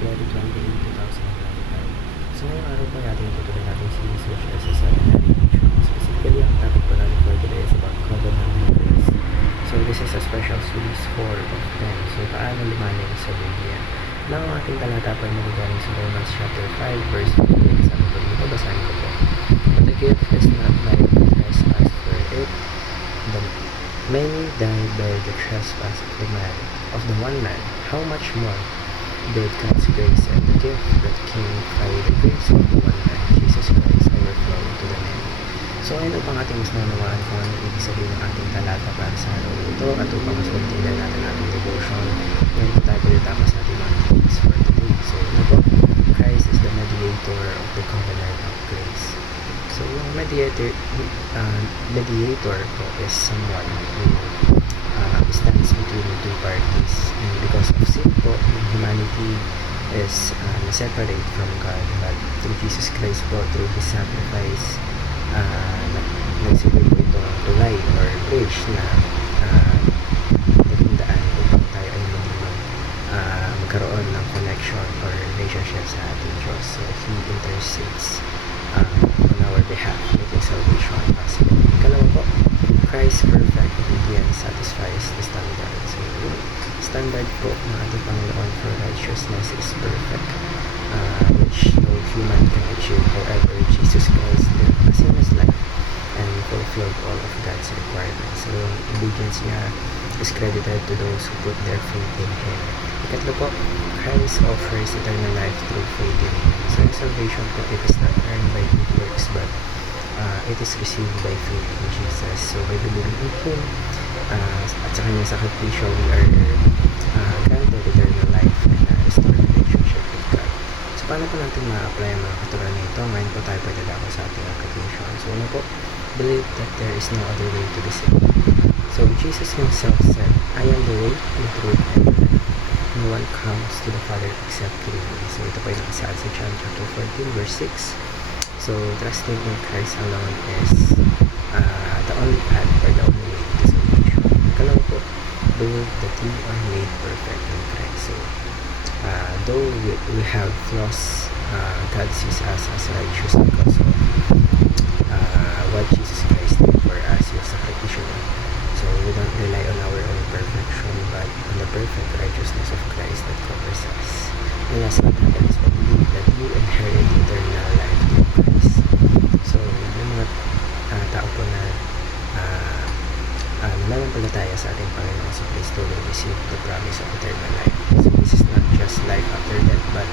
February 28, 2025. So ngayong araw po natin tutuloy natin si social sa seminary mission. Specifically, ang topic po natin for today is about covenant of grace. So this is a special series 4 of 10. So paano lumalim sa Biblia? Now, ang ating talata po ay magagaling sa Romans chapter 5 verse 15. Sabi po dito, basahin ko po. But the gift is not like the trespass, for it the many died by the trespass of the one man. How much more did God's grace and the gift that came by the grace of the one man, Jesus Christ, overflow to the many? So ngayon upang ating mas nanawaan kung ano ibig sabihin ng ating talata para sa araw ito at upang mas magtindan natin ating devotion, ngayon po tayo palitama sa ating mga topics for today. So ano po? Christ is the mediator of the covenant of grace. So yung mediator po is someone who stands between the two parties. And because of sin po, humanity is separate from God, but through Jesus Christ po, through His sacrifice, nagsilbi po itong tulay or bridge na naging daan upang tayo ay magkaroon ng connection or relationship sa ating Diyos. So He intercedes on our behalf, making salvation possible. Ikalawa po, Christ's perfect obedience satisfies the standard. So yung standard po ng ating Panginoon for righteousness is perfect, which no human can achieve. However, Jesus Christ lived a sinless life and fulfilled all of God's requirements. So yung obedience niya is credited to those who put their faith in Him. Ikatlo po, Christ offers eternal life through faith in Him. So yung salvation po, it is not earned by good works, but it is received by faith in Jesus. So by believing in Him at sa kanyang sakripisyo, we are granted eternal life and a restored relationship with God. So paano po natin ma-apply ang mga katuruan nito? Ngayon po tayo pagdadako sa ating application. So ano po? Believe that there is no other way to be saved. So Jesus Himself said, I am the way, the truth, and the life. No one comes to the Father except through me. So ito po ay nakasaad sa John chapter 14 verse 6. So trusting in Christ alone is the only path or the only way to salvation. Ikalawa po, believe that we are made perfect in Christ. So though we have flaws, God sees us as righteous because of what Jesus Christ did for us, yung sakripisyo. So we don't rely on our own perfection, but on the perfect righteousness of Christ that covers us. And last but not least, believe that you inherit eternal life through Christ. So yung mga tao po na nananampalataya sa ating Panginoon sa Kristo will receive the promise of eternal life. So this is not just life after death, but